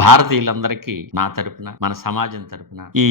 భారతీయులందరికీ నా తరపున, మన సమాజం తరపున ఈ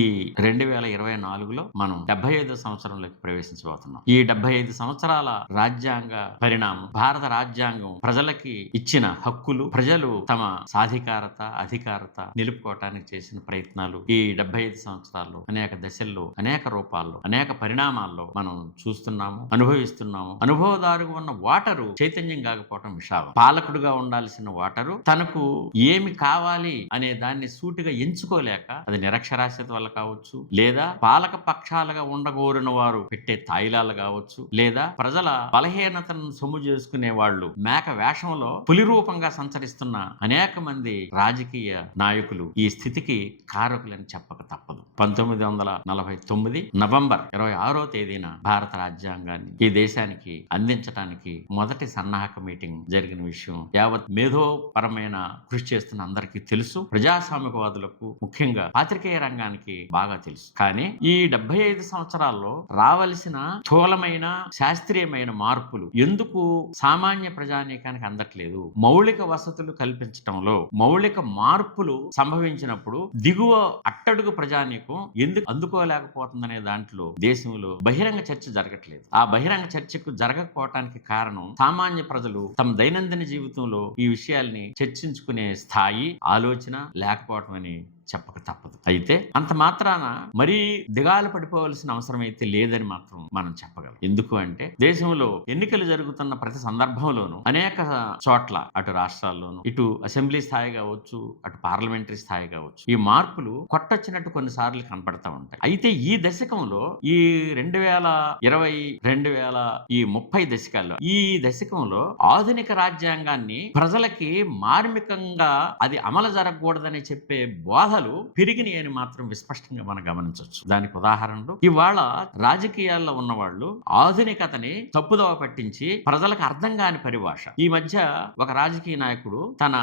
2024లో మనం 75 సంవత్సరంలోకి ప్రవేశించబోతున్నాం. ఈ 75 సంవత్సరాల రాజ్యాంగ పరిణామం, భారత రాజ్యాంగం ప్రజలకి ఇచ్చిన హక్కులు, ప్రజలు తమ సాధికారత, అధికారత నిలుపుకోవటానికి చేసిన ప్రయత్నాలు ఈ 75 సంవత్సరాల్లో అనేక దశల్లో, అనేక రూపాల్లో, అనేక పరిణామాల్లో మనం చూస్తున్నాము, అనుభవిస్తున్నాము. అనుభవదారుగా ఉన్న ఓటరు చైతన్యం కాకపోవటం విషాదం. పాలకుడుగా ఉండాల్సిన ఓటరు తనకు ఏమి కావాలి అనే దాన్ని సూటిగా ఎంచుకోలేక, అది నిరక్షరాస్యత వల్ల కావచ్చు, లేదా పాలక పక్షాలుగా ఉండగోరిన వారు పెట్టే తాయిలాలు కావచ్చు, లేదా ప్రజల బలహీనతను సొమ్ము చేసుకునే వాళ్ళు మేక వేషంలో పులి రూపంగా సంచరిస్తున్న అనేక మంది రాజకీయ నాయకులు ఈ స్థితికి కారకులని చెప్పక తప్పదు. 1949 నవంబర్ 26వ తేదీన భారత రాజ్యాంగాన్ని ఈ దేశానికి అందించడానికి మొదటి సన్నాహక మీటింగ్ జరిగిన విషయం యావత్ మేధోపరమైన కృషి చేస్తున్న అందరికీ తెలుసు. ప్రజాస్వామికవాదులకు, ముఖ్యంగా పాత్రికేయ రంగానికి బాగా తెలుసు. కానీ ఈ 75 సంవత్సరాల్లో రావలసిన స్థూలమైన, శాస్త్రీయమైన మార్పులు ఎందుకు సామాన్య ప్రజానీకానికి అందట్లేదు? మౌలిక వసతులు కల్పించటంలో మౌలిక మార్పులు సంభవించినప్పుడు దిగువ అట్టడుగు ప్రజానీకం ఎందుకు అందుకోలేకపోతుందనే దాంట్లో దేశంలో బహిరంగ చర్చ జరగట్లేదు. ఆ బహిరంగ చర్చకు జరగకపోవటానికి కారణం సామాన్య ప్రజలు తమ దైనందిన జీవితంలో ఈ విషయాల్ని చర్చించుకునే స్థాయి, ఆలోచన లేకపోవటం అని చెప్పక తప్పదు. అయితే అంత మాత్రాన మరీ దిగాలు పడిపోవలసిన అవసరం అయితే లేదని మాత్రం మనం చెప్పగలం. ఎందుకు అంటే దేశంలో ఎన్నికలు జరుగుతున్న ప్రతి సందర్భంలోనూ అనేక చోట్ల, అటు రాష్ట్రాల్లోనూ, ఇటు అసెంబ్లీ స్థాయి కావచ్చు, అటు పార్లమెంటరీ స్థాయి కావచ్చు, ఈ మార్పులు కొట్టొచ్చినట్టు కొన్నిసార్లు కనపడతా ఉంటాయి. అయితే ఈ దశకంలో, ఈ 2020-2030 దశకాల్లో, ఈ దశకంలో ఆధునిక రాజ్యాంగాన్ని ప్రజలకి మార్మికంగా అది అమలు జరగకూడదని చెప్పే బోధ పెరిగినాయి అని మాత్రం విస్పష్టంగా మనం గమనించవచ్చు. దానికి ఉదాహరణలు ఇవాళ రాజకీయాల్లో ఉన్నవాళ్ళు ఆధునికతని తప్పుదోవ పట్టించి ప్రజలకు అర్థం కాని పరిభాష. ఈ మధ్య ఒక రాజకీయ నాయకుడు తన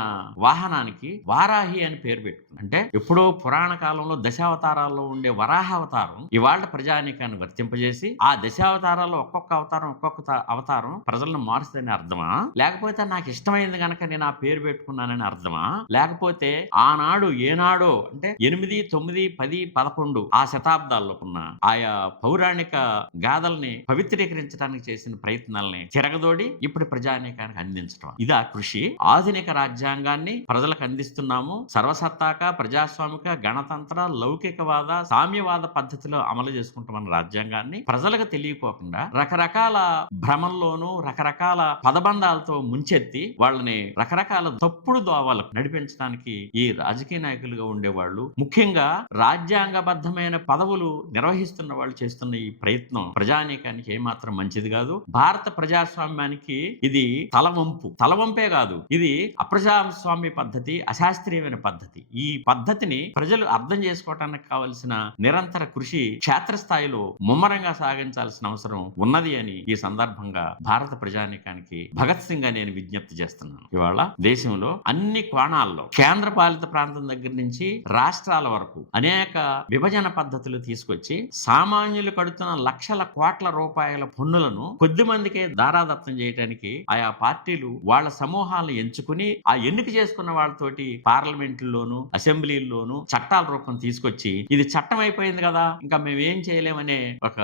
వాహనానికి వారాహి అని పేరు పెట్టుకుంది. అంటే ఎప్పుడో పురాణ కాలంలో దశావతారాల్లో ఉండే వరాహ అవతారం ఇవాళ ప్రజానీకాన్ని వర్తింపజేసి, ఆ దశావతారాల్లో ఒక్కొక్క అవతారం ప్రజలను మారుస్తుందని అర్థమా? లేకపోతే నాకు ఇష్టమైంది గనక నేను ఆ పేరు పెట్టుకున్నానని అర్థమా? లేకపోతే ఆనాడు ఏనాడో, అంటే 8, 9, 10, 11 ఆ శతాబ్దాల్లో ఉన్న ఆయా పౌరాణిక గాథల్ని పవిత్రీకరించడానికి చేసిన ప్రయత్నాలని తిరగదోడి ఇప్పుడు ప్రజానీకానికి అందించడం, ఇదా కృషి? ఆధునిక రాజ్యాంగాన్ని ప్రజలకు అందిస్తున్నాము, సర్వసత్తాక, ప్రజాస్వామిక, గణతంత్ర, లౌకికవాద, సామ్యవాద పద్ధతిలో అమలు చేసుకుంటామన్న రాజ్యాంగాన్ని ప్రజలకు తెలియకోకుండా రకరకాల భ్రమంలోనూ, రకరకాల పదబంధాలతో ముంచెత్తి వాళ్ళని రకరకాల తప్పుడు దోవలకు నడిపించడానికి ఈ రాజకీయ నాయకులుగా ఉండేవాళ్ళు, ముఖ్యంగా రాజ్యాంగబద్ధమైన పదవులు నిర్వహిస్తున్న వాళ్ళు చేస్తున్న ఈ ప్రయత్నం ప్రజానీకానికి ఏమాత్రం మంచిది కాదు. భారత ప్రజాస్వామ్యానికి ఇది తలవంపే కాదు, ఇది అప్రజాస్వామ్య పద్ధతి, అశాస్త్రీయమైన పద్ధతి. ఈ పద్ధతిని ప్రజలు అర్థం చేసుకోవటానికి కావలసిన నిరంతర కృషి క్షేత్రస్థాయిలో ముమ్మరంగా సాగించాల్సిన అవసరం ఉన్నది అని ఈ సందర్భంగా భారత ప్రజానీకానికి భగత్ సింగ్ నేను విజ్ఞప్తి చేస్తున్నాను. ఇవాళ దేశంలో అన్ని కోణాల్లో, కేంద్ర పాలిత ప్రాంతం దగ్గర నుంచి రాష్ట్రాల వరకు అనేక విభజన పద్ధతులు తీసుకొచ్చి సామాన్యులు కడుతున్న లక్షల కోట్ల రూపాయల పన్నులను కొద్ది మందికే దారాదత్తం చేయడానికి ఆయా పార్టీలు వాళ్ళ సమూహాలను ఎంచుకుని ఆ ఎన్నిక చేసుకున్న వాళ్ళతోటి పార్లమెంట్లోను, అసెంబ్లీల్లోనూ చట్టాల రూపం తీసుకొచ్చి ఇది చట్టం అయిపోయింది కదా, ఇంకా మేమేం చేయలేమనే ఒక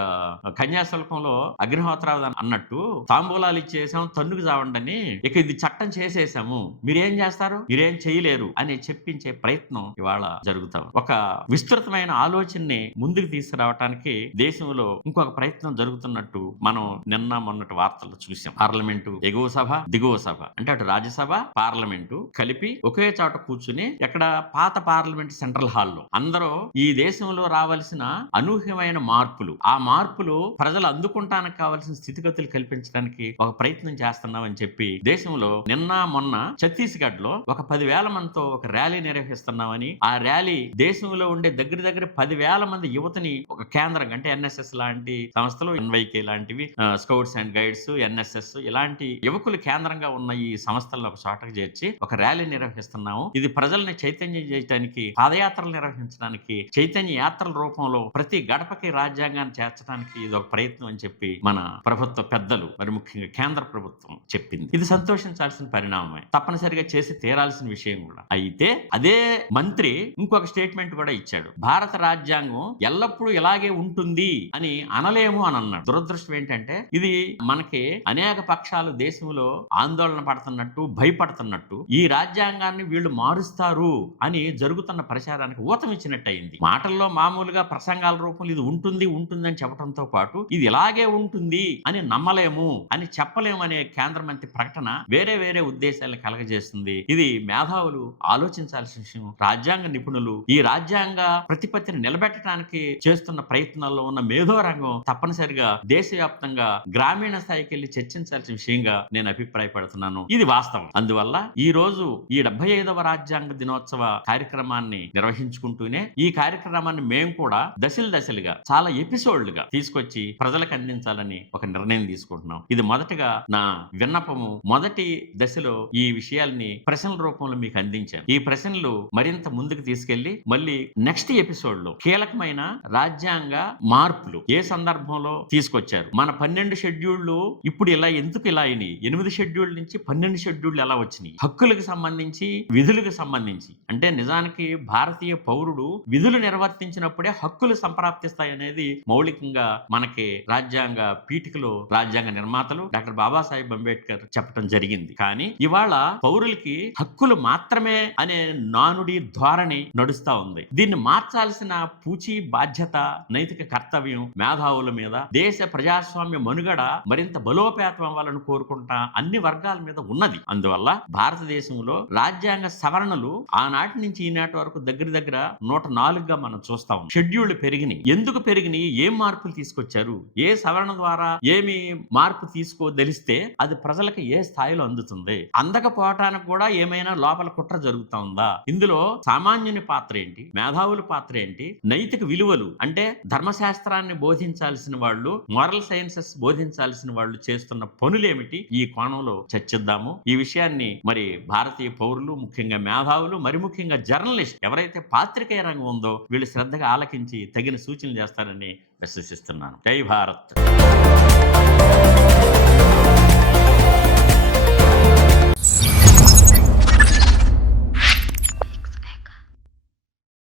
కన్యాశుల్కంలో అగ్నిహోత్రాలు అన్నట్టు తాంబూలాలు ఇచ్చేసాం, తన్నుకు చావండని, ఇక ఇది చట్టం చేసేసాము, మీరేం చేస్తారు, మీరేం చేయలేరు అని చెప్పించే ప్రయత్నం ఇవాళ జరుగుతాం. ఒక విస్తృతమైన ఆలోచనని ముందుకు తీసుకురావడానికి దేశంలో ఇంకొక ప్రయత్నం జరుగుతున్నట్టు మనం నిన్న మొన్నటి వార్తల్లో చూసాం. పార్లమెంటు ఎగువ సభ, దిగువ సభ, అంటే అటు రాజ్యసభ, పార్లమెంటు కలిపి ఒకే చోట కూర్చుని, ఎక్కడ పాత పార్లమెంట్ సెంట్రల్ హాల్లో అందరూ ఈ దేశంలో రావాల్సిన అనూహ్యమైన మార్పులు, ఆ మార్పులు ప్రజలు అందుకుంటానికి కావాల్సిన స్థితిగతులు కల్పించడానికి ఒక ప్రయత్నం చేస్తున్నామని చెప్పి దేశంలో నిన్న మొన్న ఛత్తీస్గఢ్ లో ఒక 10,000 మందితో ఒక ర్యాలీ నిర్వహిస్తున్నామని, ఆ ర్యాలీ దేశంలో ఉండే దగ్గర దగ్గర 10,000 మంది యువతని ఒక కేంద్రంగా, అంటే ఎన్ఎస్ఎస్ లాంటి సంస్థలు, ఎన్వైకే లాంటివి, స్కౌట్స్ అండ్ గైడ్స్, ఎన్ఎస్ఎస్ ఇలాంటి యువకులు కేంద్రంగా ఉన్న ఈ సంస్థలను ఒక చోటకు చేర్చి ఒక ర్యాలీ నిర్వహిస్తున్నాము. ఇది ప్రజల్ని చైతన్యం చేయడానికి, పాదయాత్రలు నిర్వహించడానికి, చైతన్య యాత్రల రూపంలో ప్రతి గడపకి రాజ్యాంగాన్ని చేర్చడానికి ఇది ఒక ప్రయత్నం అని చెప్పి మన ప్రభుత్వ పెద్దలు, మరి ముఖ్యంగా కేంద్ర ప్రభుత్వం చెప్పింది. ఇది సంతోషించాల్సిన పరిణామమే, తప్పనిసరిగా చేసి తీరాల్సిన విషయం కూడా. అయితే అదే మంత్రి ఇంకొక స్టేట్మెంట్ కూడా ఇచ్చాడు. భారత రాజ్యాంగం ఎల్లప్పుడూ ఇలాగే ఉంటుంది అని అనలేము అని అన్నాడు. దురదృష్టం ఏంటంటే ఇది మనకి అనేక పక్షాలు దేశంలో ఆందోళన పడుతున్నట్టు, భయపడుతున్నట్టు, ఈ రాజ్యాంగాన్ని వీళ్ళు మారుస్తారు అని జరుగుతున్న ప్రచారానికి ఊతమిచ్చినట్టు అయింది. మాటల్లో మామూలుగా ప్రసంగాల రూపంలో ఇది ఉంటుంది ఉంటుందని చెప్పడంతో పాటు ఇది ఇలాగే ఉంటుంది అని నమ్మలేము అని చెప్పలేము అనే కేంద్ర మంత్రి ప్రకటన వేరే వేరే ఉద్దేశాలను కలగజేస్తుంది. ఇది మేధావులు ఆలోచించాల్సిన విషయం. రాజ్యాంగ నిపుణులు ఈ రాజ్యాంగ ప్రతిపత్తిని నిలబెట్టడానికి చేస్తున్న ప్రయత్నాల్లో ఉన్న మేధో రంగం తప్పనిసరిగా దేశవ్యాప్తంగా గ్రామీణ స్థాయికి వెళ్లి చర్చించాల్సిన విషయంగా నేను అభిప్రాయపడుతున్నాను. ఇది వాస్తవం. అందువల్ల ఈ రోజు ఈ 75వ రాజ్యాంగ దినోత్సవ కార్యక్రమాన్ని నిర్వహించుకుంటూనే ఈ కార్యక్రమాన్ని మేము కూడా దశలుగా చాలా ఎపిసోడ్లుగా తీసుకొచ్చి ప్రజలకు అందించాలని ఒక నిర్ణయం తీసుకుంటున్నాం. ఇది మొదటగా నా విన్నపము. మొదటి దశలో ఈ విషయాల్ని ప్రశ్నల రూపంలో మీకు అందించాను. ఈ ప్రశ్నలు మరింత ముందుకు తీసుకెళ్లి మళ్ళీ నెక్స్ట్ ఎపిసోడ్ లో కీలకమైన రాజ్యాంగ మార్పులు ఏ సందర్భంలో తీసుకొచ్చారు, మన 12 షెడ్యూళ్లు ఇప్పుడు ఇలా ఎందుకు ఇలా అయినాయి, 8 షెడ్యూల్ నుంచి 12 షెడ్యూళ్లు ఎలా వచ్చినాయి, హక్కులకు సంబంధించి, విధులకు సంబంధించి, అంటే నిజానికి భారతీయ పౌరుడు విధులు నిర్వర్తించినప్పుడే హక్కులు సంప్రాప్తిస్తాయి అనేది మౌలికంగా మనకి రాజ్యాంగ పీఠికలో రాజ్యాంగ నిర్మాతలు డాక్టర్ బాబాసాహెబ్ అంబేద్కర్ చెప్పడం జరిగింది. కానీ ఇవాళ పౌరులకి హక్కులు మాత్రమే అనే నానుడి ధోరణి నడుస్తా ఉంది. దీన్ని మార్చాల్సిన పూచి బాధ్యత, నైతిక కర్తవ్యం మేధావుల మీద, దేశ ప్రజాస్వామ్య మనుగడ మరింత బలోపేతం అవ్వాలని కోరుకుంటా అన్ని వర్గాల మీద ఉన్నది. అందువల్ల భారతదేశంలో రాజ్యాంగ సవరణలు ఆనాటి నుంచి ఈనాటి వరకు దగ్గర 104గా మనం చూస్తాం. షెడ్యూళ్లు పెరిగినాయి. ఎందుకు పెరిగినాయి, ఏం మార్పులు తీసుకొచ్చారు, ఏ సవరణ ద్వారా ఏమి మార్పు తీసుకోదలిస్తే అది ప్రజలకు ఏ స్థాయిలో అందుతుంది, అందకపోవటానికి కూడా ఏమైనా లోపల కుట్ర జరుగుతా ఉందా, ఇందులో సామాన్యుని పాత్ర ఏంటి, మేధావుల పాత్ర ఏంటి, నైతిక విలువలు అంటే ధర్మశాస్త్రాన్ని బోధించాల్సిన వాళ్ళు, మోరల్ సైన్సెస్ బోధించాల్సిన వాళ్ళు చేస్తున్న పనులేమిటి, ఈ కోణంలో చర్చిద్దాము. ఈ విషయాన్ని మరి భారతీయ పౌరులు, ముఖ్యంగా మేధావులు, మరి ముఖ్యంగా జర్నలిస్ట్ ఎవరైతే పాత్రికేయ రంగం ఉందో వీళ్ళు శ్రద్ధగా ఆలకించి తగిన సూచనలు చేస్తారని విశ్వసిస్తున్నాను. జై భారత్.